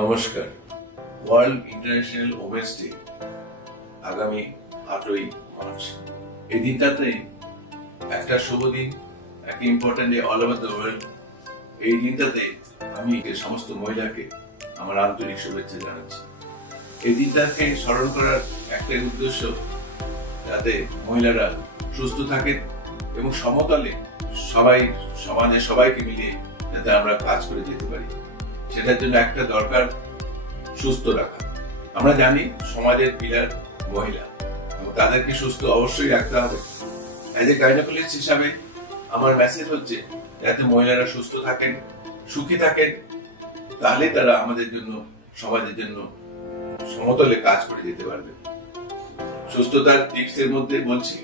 নমস্কার। World international women's day আগামী 8ই মার্চ। এই দিনটাতে একটা শুভ দিন, একটা important day all over the world. এই দিনটাতে আমি সমস্ত মহিলাকে আমার আন্তরিক শুভেচ্ছা জানাচ্ছি। এই দিনটাকে স্মরণ করার একটাই উদ্দেশ্য, যাতে মহিলারা সুস্থ থাকেন এবং সমতলে সমাজে সবাইকে মিলিয়ে যাতে আমরা কাজ করে যেতে পারি। সেটার জন্য একটা দরকার সুস্থ রাখা। আমরা জানি সমাজের পিলার মহিলা, এবং তাদেরকে সুস্থ অবশ্যই রাখতে হবে। অ্যাজ এ গাইনোকোলজিস্ট হিসাবে আমার মেসেজ হচ্ছে, যাতে মহিলারা সুস্থ থাকেন, সুখী থাকেন, তাহলে তারা আমাদের জন্য, সমাজের জন্য সমতলে কাজ করে যেতে পারবে। সুস্থতার টিপস এর মধ্যে বলছি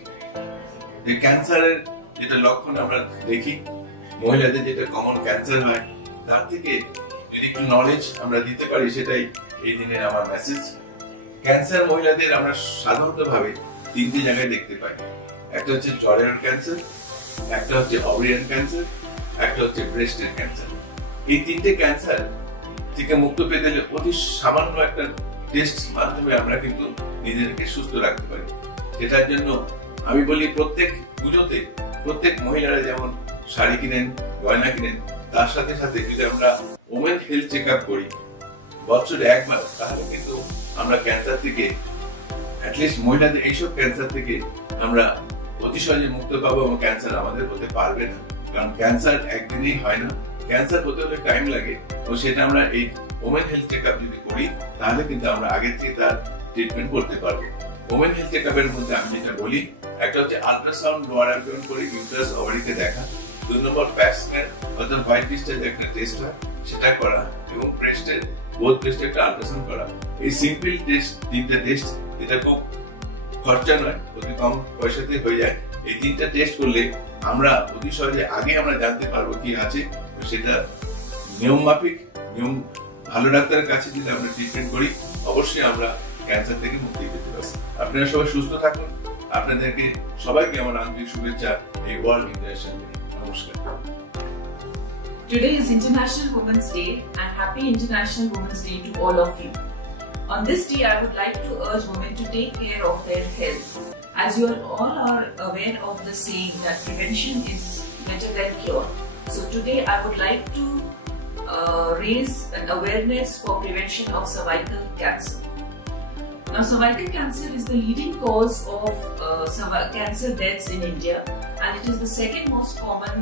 যে ক্যান্সারের যেটা লক্ষণ আমরা দেখি, মহিলাদের যেটা কমন ক্যান্সার হয়, তার থেকে যদি একটু নলেজ আমরা দিতে পারি, সেটাই এই দিনের আমার মেসেজ। ক্যান্সার মহিলাদের আমরা সাধারণত ভাবে তিনটি জায়গায় দেখতে পাই। একটা হচ্ছে জরায়ুর ক্যান্সার, একটা হচ্ছে ওভারিয়ান ক্যান্সার, একটা হচ্ছে ব্রেস্টের ক্যান্সার। এই তিনটে ক্যান্সার থেকে মুক্ত পেতে গেলে অতি সামান্য একটা টেস্ট মাধ্যমে আমরা কিন্তু নিজেদেরকে সুস্থ রাখতে পারি। সেটার জন্য আমি বলি, প্রত্যেক পুজোতে প্রত্যেক মহিলারা যেমন শাড়ি কিনেন, গয়না কিনেন, তার সাথে সাথে যদি আমরা ওমেন হেলথ চেক আপ করি বছরে একবার, তাহলে কিন্তু আমরা ক্যান্সার থেকে, অ্যাটলিস্ট মহিলাদের এইসব ক্যান্সার থেকে আমরা অতি সহজে মুক্ত পাবো, এবং ক্যান্সার আমাদের হতে পারবে না। কারণ ক্যান্সার একদিনেই হয় না, ক্যান্সার হতে হলে টাইম লাগে। তো সেটা আমরা এই ওমেন হেলথ চেক আপ যদি করি, তাহলে কিন্তু আমরা আগের থেকে তার ট্রিটমেন্ট করতে পারবো। ওমেন হেলথ চেক আপের মধ্যে আমি যেটা বলি, একটা হচ্ছে আল্ট্রাসাউন্ড লোয়ার অ্যাবডোমেন করে ইউটারাস ওভারিতে দেখা, 2 নম্বর প্যাপ স্মিয়ার অর্থাৎ হোয়াইট ডিস্চার্জ একটা টেস্ট হয়, সেটা করা, এবং ব্রেস্টের বোথ ব্রেস্টে একটা আল্ট্রাসাউন্ড করা। এই সিম্পল টেস্ট, তিনটা টেস্ট, এটা খুব খরচা নয়, অতি কম পয়সাতে হয়ে যায়। এই তিনটা টেস্ট করলে আমরা অতি সহজে আগে আমরা জানতে পারবো কি আছে। সেটা নিয়ম মাফিক, ভালো ডাক্তারের কাছে যদি আমরা ট্রিটমেন্ট করি, অবশ্যই আমরা ক্যান্সার থেকে মুক্তি পেতে পারি। আপনারা সবাই সুস্থ থাকুন। আপনাদেরকে সবাইকে আমার আন্তরিক শুভেচ্ছা এই ওয়ার্ল্ড ইন্টারন্যাশনাল ডে। নমস্কার। Today is International Women's Day, and happy International Women's Day to all of you. On this day, I would like to urge women to take care of their health. As you all are aware of the saying that prevention is better than cure. So today I would like to raise an awareness for prevention of cervical cancer. Now, cervical cancer is the leading cause of cancer deaths in India, and it is the second most common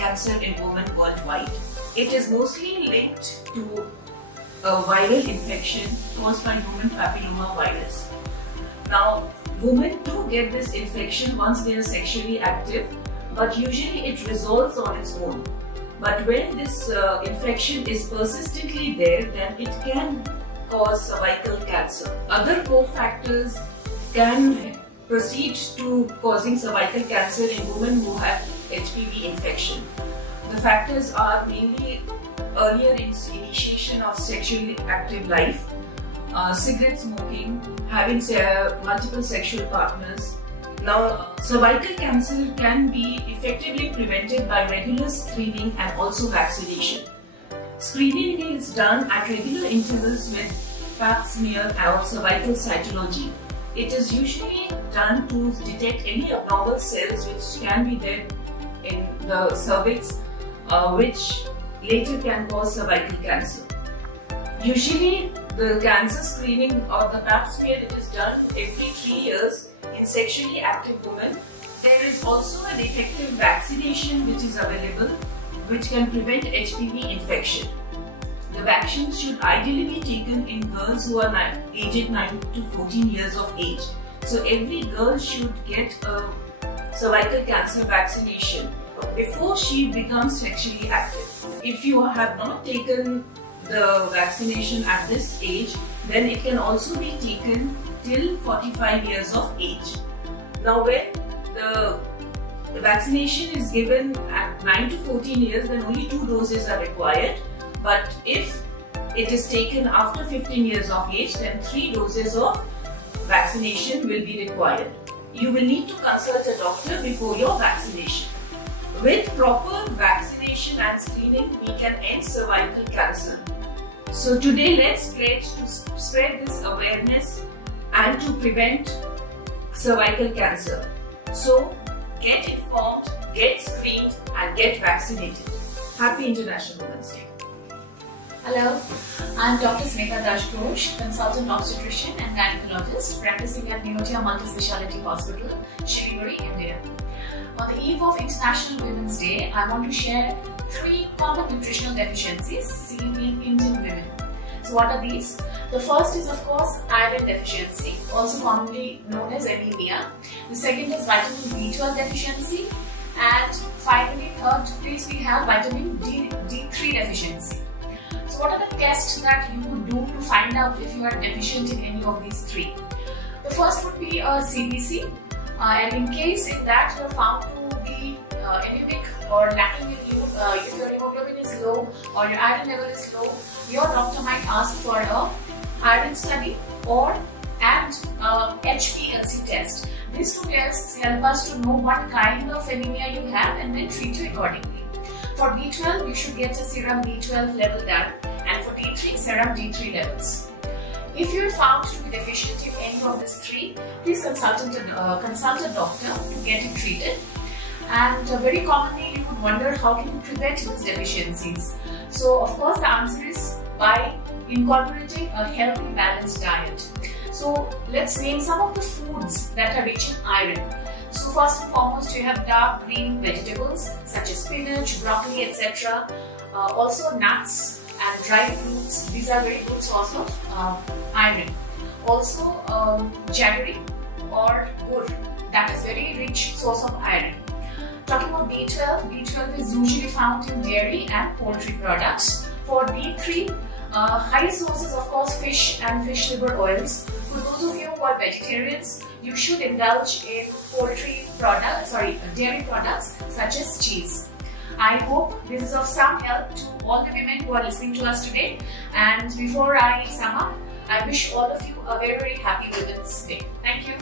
cancer in women worldwide. It is mostly linked to a viral infection caused by human papilloma virus. Now, women do get this infection once they are sexually active, but usually it resolves on its own. But when this infection is persistently there, then it can cause cervical cancer. Other cofactors can proceed to causing cervical cancer in women who have HPV infection. The factors are mainly earlier initiation of sexually active life, cigarette smoking, having multiple sexual partners. Now, cervical cancer can be effectively prevented by regular screening and also vaccination. Screening is done at regular intervals with pap smear or cervical cytology. It is usually done to detect any abnormal cells which can be there in the cervix, which later can cause cervical cancer. Usually, the cancer screening or the pap smear, it is done every 3 years in sexually active women. There is also an effective vaccination which is available, which can prevent HPV infection. The vaccines should ideally be taken in girls who are aged 9 to 14 years of age. So every girl should get a cervical cancer vaccination before she becomes sexually active. If you have not taken the vaccination at this age, then it can also be taken till 45 years of age. Now, when the vaccination is given at 9 to 14 years, then only 2 doses are required. But if it is taken after 15 years of age, then 3 doses of vaccination will be required. You will need to consult a doctor before your vaccination. With proper vaccination and screening, we can end cervical cancer. So today let's pledge to spread this awareness and to prevent cervical cancer. So get informed, get screened and get vaccinated. Happy International Women's Day. Hello, I'm Dr. Smita Dashghosh, consultant obstetrician and gynecologist practicing at Neotia Multispeciality Hospital, Siliguri, India. On the eve of International Women's Day, I want to share 3 common nutritional deficiencies seen in Indian women. So what are these? The first is of course iron deficiency, also commonly known as anemia. The second is vitamin B12 deficiency, and finally third place we have vitamin D3 deficiency. So what are the tests that you could do to find out if you are deficient in any of these 3? The first would be a CBC, and in case in that you are found to be anemic or lacking in if your hemoglobin is low or your iron level is low, your doctor might ask for a iron study and HPLC test. These 2 tests help us to know what kind of anemia you have and then treat you accordingly. For B12, you should get a serum B12 level done, and for D3, serum D3 levels. If you are found to be deficient in any of these 3, please consult a doctor to get it treated. And very commonly you would wonder how can you prevent these deficiencies. So of course the answer is by incorporating a healthy balanced diet. So let's name some of the foods that are rich in iron. So first and foremost, you have dark green vegetables such as spinach, broccoli, etc. Also nuts and dried fruits. These are very good source of iron. Also jaggery or gur, that is very rich source of iron. Talking about B12, B12 is usually found in dairy and poultry products. For D3, highest sources of course fish and fish liver oils. For those of you who are vegetarians, you should indulge in dairy products such as cheese. I hope this is of some help to all the women who are listening to us today. And before I sum up, I wish all of you a very, very happy Women's Day. Thank you.